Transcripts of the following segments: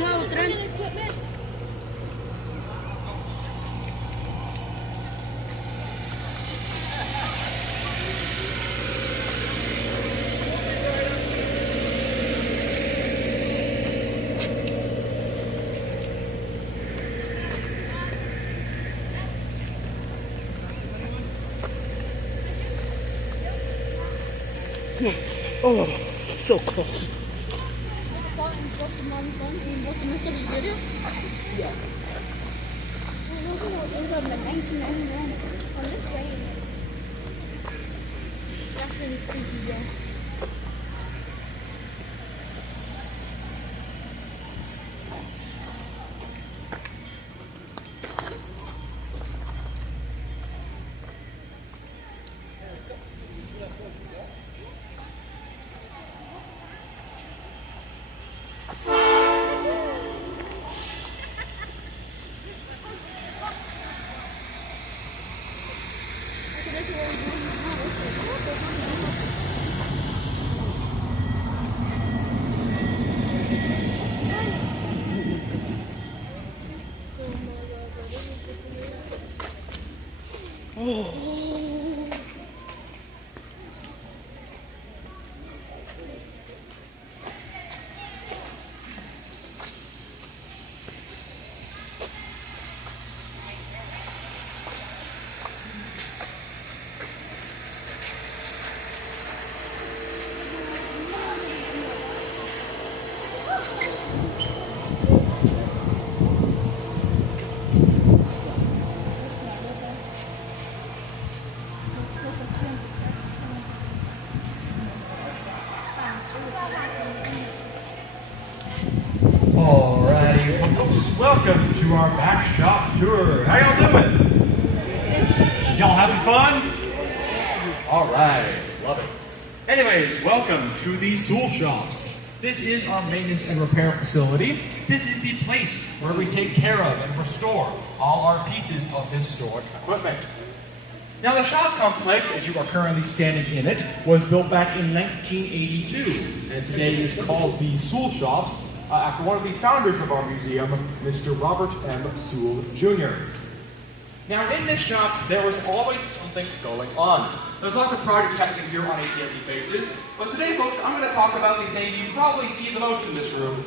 nuevo tren. Oh, so cold. Yeah. Alrighty, folks, welcome to our back shop tour. How y'all doing? Y'all having fun? Alright, love it. Anyways, welcome to the Soul Shops. This is our maintenance and repair facility. This is the place where we take care of and restore all our pieces of this stored equipment. Now, the shop complex, as you are currently standing in it, was built back in 1982, and today is called the Soul Shops, after one of the founders of our museum, Mr. Robert M. Sewell, Jr. Now, in this shop, there was always something going on. There's lots of projects happening here on a daily basis, but today, folks, I'm going to talk about the thing you probably see the most in this room,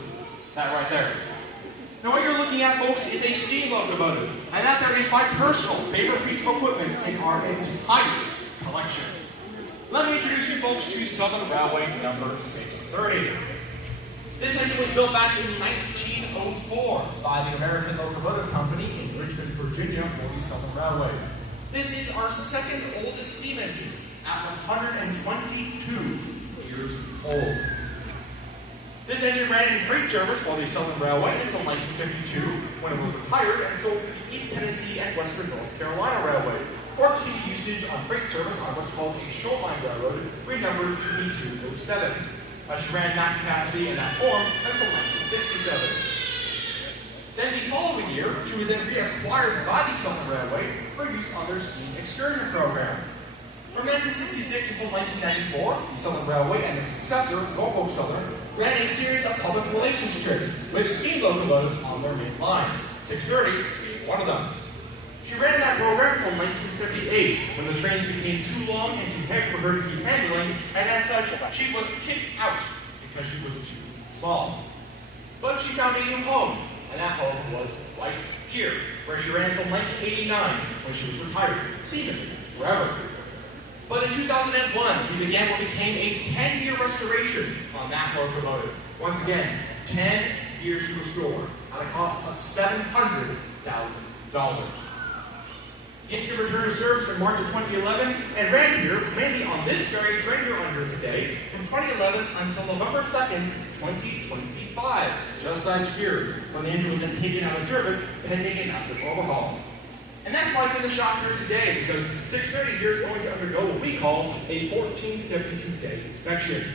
that right there. Now, what you're looking at, folks, is a steam locomotive, and that there is my personal favorite piece of equipment in our entire collection. Let me introduce you, folks, to Southern Railway number 630. This engine was built back in 1904 by the American Locomotive Company in Richmond, Virginia for the Southern Railway. This is our second oldest steam engine at 122 years old. This engine ran in freight service for the Southern Railway until 1952 when it was retired and sold to the East Tennessee and Western North Carolina Railway for continued usage on freight service on what's called a shoreline railroad, renumbered to be 207. She ran that capacity in that form until 1967. Then the following year, she was then reacquired by the Southern Railway for use on their steam excursion program. From 1966 until 1994, the Southern Railway and their successor, Norfolk Southern, ran a series of public relations trips with steam locomotives on their main line, 630 being one of them. She ran in that program until 1958, when the trains became too long and too heavy for her to keep handling, and as such, she was kicked out because she was too small. But she found a new home, and that home was right here, where she ran until 1989, when she was retired. Siemens, forever. But in 2001, we began what became a 10-year restoration on that locomotive. Once again, 10 years to restore, at a cost of $700,000. It returned to service in March of 2011 and ran here, mainly on this very train you're under today, from 2011 until November 2nd, 2025, just last year, when the engine was then taken out of service, pending a massive overhaul. And that's why it's in the shop here today, because 630 here is going to undergo what we call a 1472-day inspection.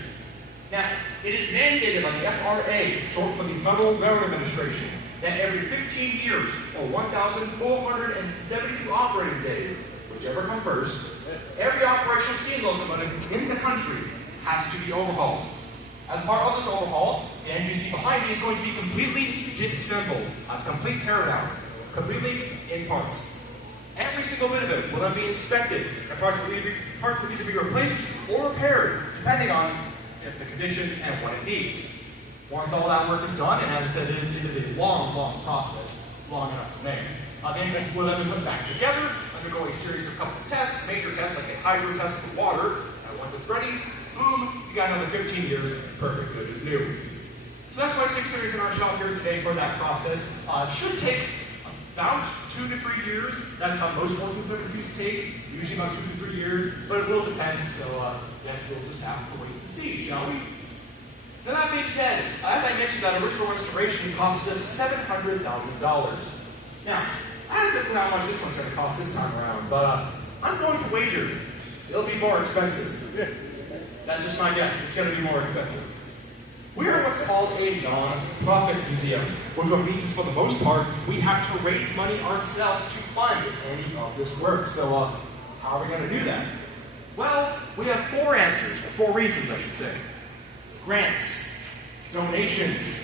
Now, it is mandated by the FRA, short for the Federal Railroad Administration, that every 15 years, or 1,472 operating days, whichever come first, every operational steam locomotive in the country has to be overhauled. As part of this overhaul, the engine you see behind me is going to be completely disassembled, a complete teardown, completely in parts. Every single bit of it will then be inspected, and parts will either be replaced or repaired, depending on the condition and what it needs. Once all that work is done, and as I said, it is a long, long process, long enough to make. The engine will then be put back together, undergo a series of couple of tests, major tests like a hydro test with water, and once it's ready, boom, you got another 15 years, perfect, good as new. So that's why 6 Series in our shop here today for that process. Should take about 2 to 3 years. That's how most working reviews take, usually about 2 to 3 years, but it will depend, so yes, we'll just have to wait and see, shall we? Now that being said, as I mentioned, that original restoration cost us $700,000. Now, I don't know how much this one's going to cost this time around, but I'm going to wager it'll be more expensive. That's just my guess. It's going to be more expensive. We are what's called a non-profit museum, which means for the most part, we have to raise money ourselves to fund any of this work. So how are we going to do that? Well, we have 4 answers, or 4 reasons, I should say. Grants, donations,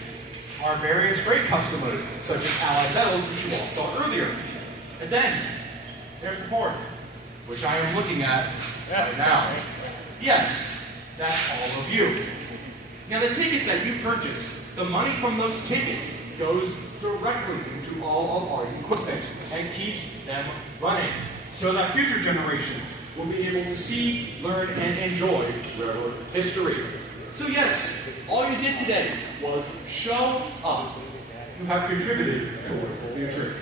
our various freight customers, such as Allied Metals, which you all saw earlier. And then, there's the 4th, which I am looking at right now. Yes, that's all of you. Now the tickets that you purchase, the money from those tickets goes directly into all of our equipment and keeps them running so that future generations will be able to see, learn, and enjoy railroad history. So yes, all you did today was show up. You have contributed towards the future.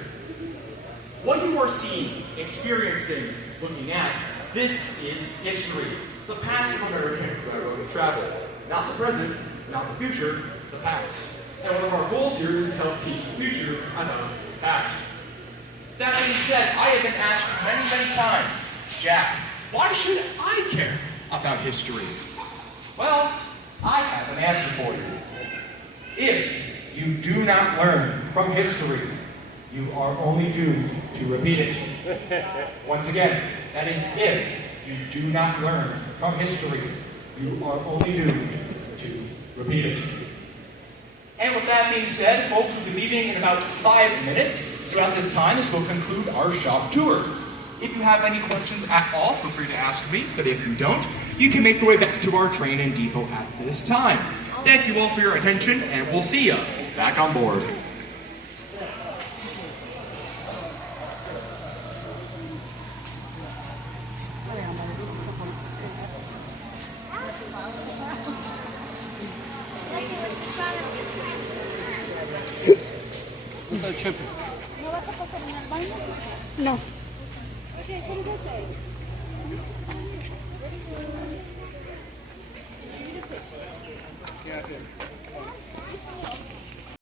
What you are seeing, experiencing, looking at, this is history. The past of American railroad travel. Not the present, not the future, the past. And one of our goals here is to help teach the future about this past. That being said, I have been asked many, many times, Jack, why should I care about history? Well, I have an answer for you. If you do not learn from history, you are only doomed to repeat it. Once again, that is if you do not learn from history, you are only doomed to repeat it. And with that being said, folks will be leaving in about 5 minutes. So at this time, this will conclude our shop tour. If you have any questions at all, feel free to ask me. But if you don't, you can make your way back to our train and depot at this time. Thank you all for your attention, and we'll see you back on board. ¿No vas a pasar en el baño? No. Okay, what did I say?